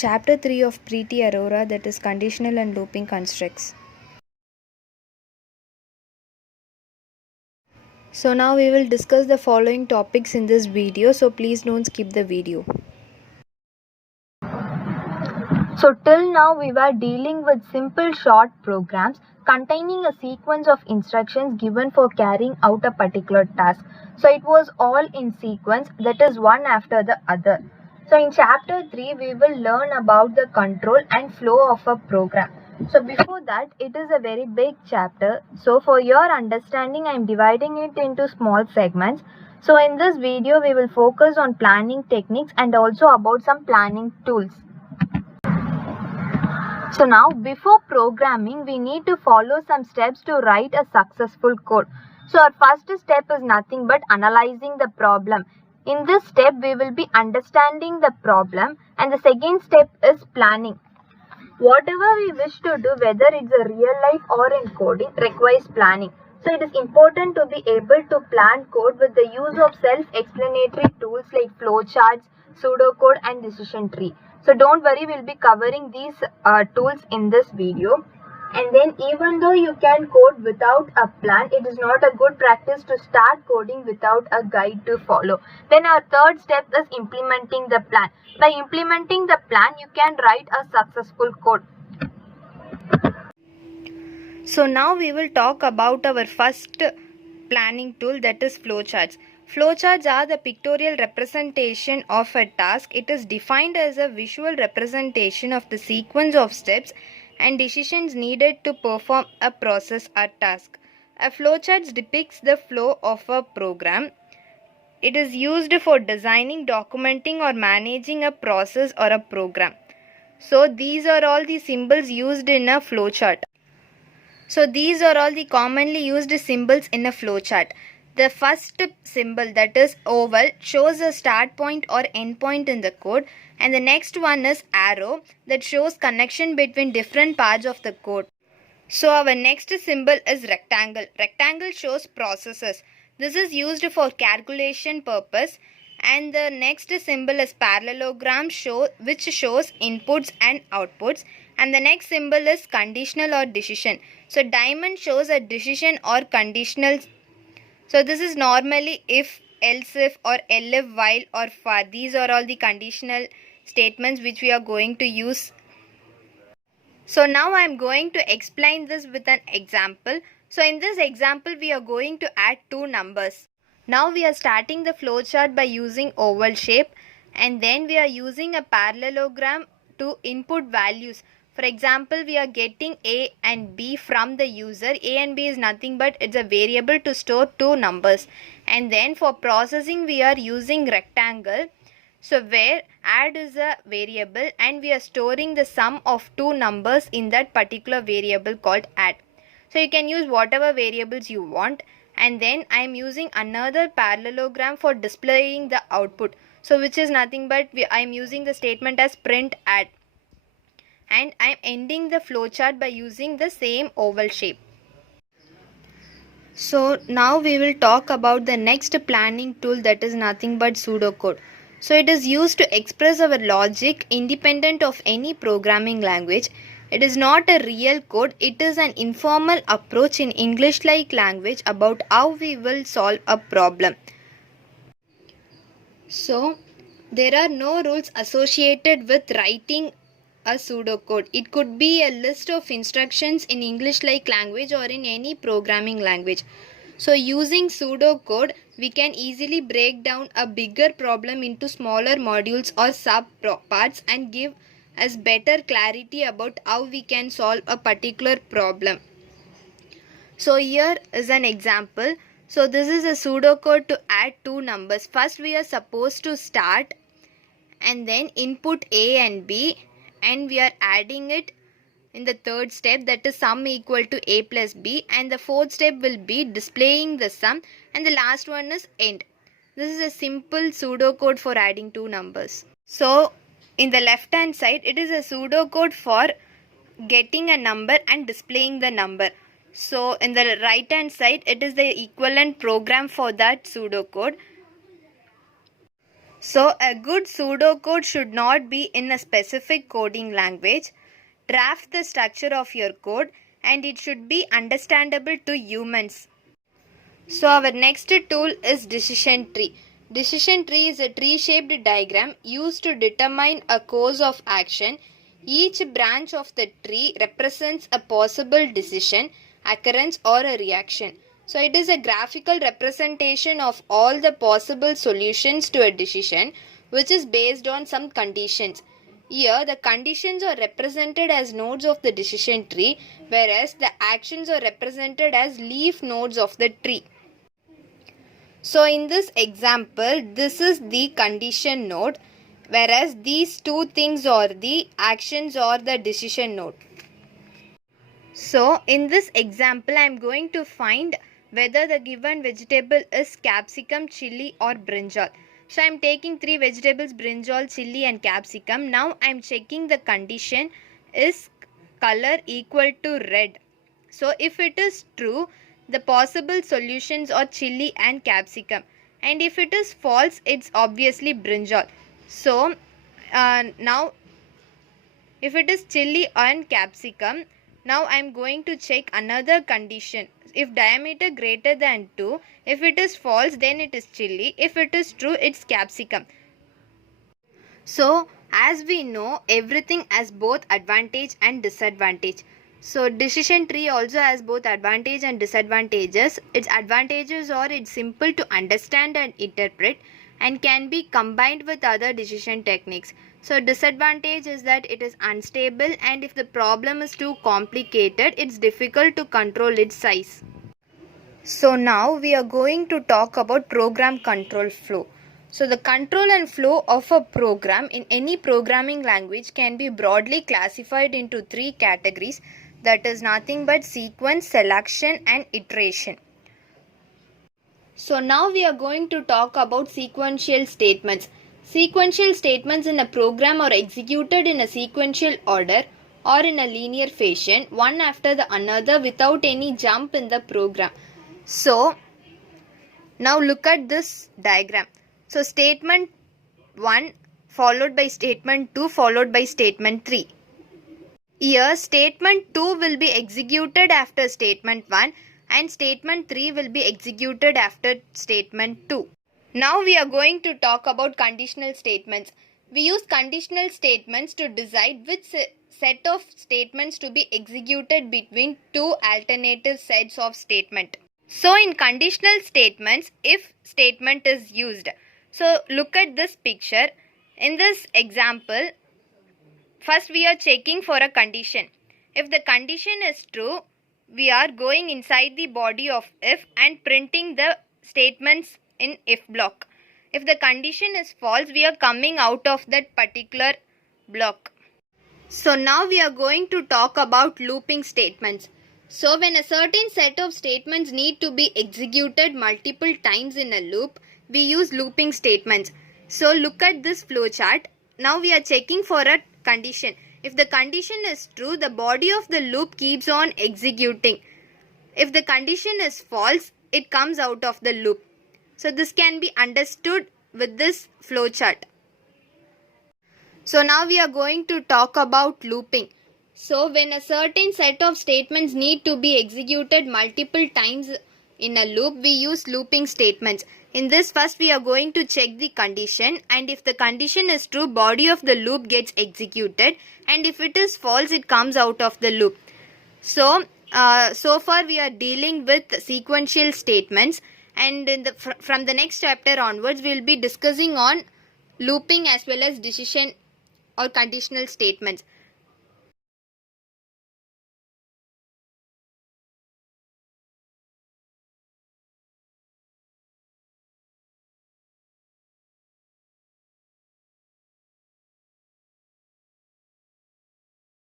Chapter 3 of Preeti Arora, that is conditional and looping constructs. So now we will discuss the following topics in this video, so please don't skip the video. So till now we were dealing with simple short programs containing a sequence of instructions given for carrying out a particular task. So it was all in sequence, that is one after the other. So in chapter 3 we will learn about the control and flow of a program. So before that, it is a very big chapter. So for your understanding, I am dividing it into small segments. So in this video we will focus on planning techniques and also about some planning tools. So now before programming, we need to follow some steps to write a successful code. So our first step is nothing but analyzing the problem. In this step, we will be understanding the problem, and the second step is planning. Whatever we wish to do, whether it's a real life or in coding, requires planning. So it is important to be able to plan code with the use of self-explanatory tools like flowcharts, pseudocode and decision tree. So don't worry, we'll be covering these tools in this video. And then even though you can code without a plan, it is not a good practice to start coding without a guide to follow. Then our third step is implementing the plan. By implementing the plan, you can write a successful code. So now we will talk about our first planning tool, that is flowcharts. Flowcharts are the pictorial representation of a task. It is defined as a visual representation of the sequence of steps and decisions needed to perform a process or task. A flowchart depicts the flow of a program. It is used for designing, documenting or managing a process or a program. So these are all the symbols used in a flowchart. So these are all the commonly used symbols in a flowchart. The first symbol, that is oval, shows a start point or end point in the code, and the next one is arrow, that shows connection between different parts of the code. So our next symbol is rectangle. Rectangle shows processes. This is used for calculation purpose. And the next symbol is parallelogram, which shows inputs and outputs. And the next symbol is conditional or decision. So diamond shows a decision or conditional. So this is normally if, else if or elif, while or for. These are all the conditional statements which we are going to use. So now I am going to explain this with an example. So in this example we are going to add two numbers. Now we are starting the flowchart by using oval shape, and then we are using a parallelogram to input values. For example, we are getting A and B from the user. A and B is nothing but it's a variable to store two numbers. And then for processing we are using rectangle. So where add is a variable and we are storing the sum of two numbers in that particular variable called add. So you can use whatever variables you want. And then I am using another parallelogram for displaying the output. So which is nothing but I am using the statement as print add. And I am ending the flowchart by using the same oval shape. So now we will talk about the next planning tool, that is nothing but pseudocode. So it is used to express our logic independent of any programming language. It is not a real code, it is an informal approach in English-like language about how we will solve a problem. So there are no rules associated with writing a pseudocode. It could be a list of instructions in English-like language or in any programming language. So using pseudocode, we can easily break down a bigger problem into smaller modules or sub-parts and give us better clarity about how we can solve a particular problem. So here is an example. So this is a pseudocode to add two numbers. First we are supposed to start and then input A and B, and we are adding it in the third step, that is sum equal to A plus B, and the fourth step will be displaying the sum, and the last one is end. This is a simple pseudocode for adding two numbers. So in the left hand side, it is a pseudocode for getting a number and displaying the number. So in the right hand side, it is the equivalent program for that pseudocode. So a good pseudocode should not be in a specific coding language. Draft the structure of your code and it should be understandable to humans. So our next tool is decision tree. Decision tree is a tree-shaped diagram used to determine a course of action. Each branch of the tree represents a possible decision, occurrence or a reaction. So it is a graphical representation of all the possible solutions to a decision which is based on some conditions. Here the conditions are represented as nodes of the decision tree, whereas the actions are represented as leaf nodes of the tree. So in this example, this is the condition node, whereas these two things are the actions or the decision node. So in this example, I am going to find whether the given vegetable is capsicum, chili or brinjal. So I am taking three vegetables, brinjal, chili and capsicum. Now I am checking the condition is color equal to red. So if it is true, the possible solutions are chili and capsicum, and if it is false, it's obviously brinjal. So now if it is chili and capsicum, now I am going to check another condition. If diameter greater than 2, if it is false, then it is chili. If it is true, it's capsicum. So as we know, everything has both advantage and disadvantage. So decision tree also has both advantage and disadvantages. Its advantages are it's simple to understand and interpret and can be combined with other decision techniques. So disadvantage is that it is unstable, and if the problem is too complicated, it's difficult to control its size. So now we are going to talk about program control flow. So the control and flow of a program in any programming language can be broadly classified into three categories, that is nothing but sequence, selection and iteration. So now we are going to talk about sequential statements. Sequential statements in a program are executed in a sequential order or in a linear fashion, one after the another without any jump in the program. So now look at this diagram. So statement 1 followed by statement 2 followed by statement 3. Here statement 2 will be executed after statement 1 and statement 3 will be executed after statement 2. Now we are going to talk about conditional statements. We use conditional statements to decide which set of statements to be executed between two alternative sets of statement. So in conditional statements, if statement is used. So look at this picture. In this example, first we are checking for a condition. If the condition is true, we are going inside the body of if and printing the statements in if block. If the condition is false, we are coming out of that particular block. So now we are going to talk about looping statements. So when a certain set of statements need to be executed multiple times in a loop, we use looping statements. So look at this flowchart. Now we are checking for a condition. If the condition is true, the body of the loop keeps on executing. If the condition is false, it comes out of the loop. So this can be understood with this flowchart. So now we are going to talk about looping. So when a certain set of statements need to be executed multiple times in a loop, we use looping statements. In this, first we are going to check the condition, and if the condition is true, body of the loop gets executed, and if it is false, it comes out of the loop. So far we are dealing with sequential statements, and from the next chapter onwards we will be discussing on looping as well as decision or conditional statements.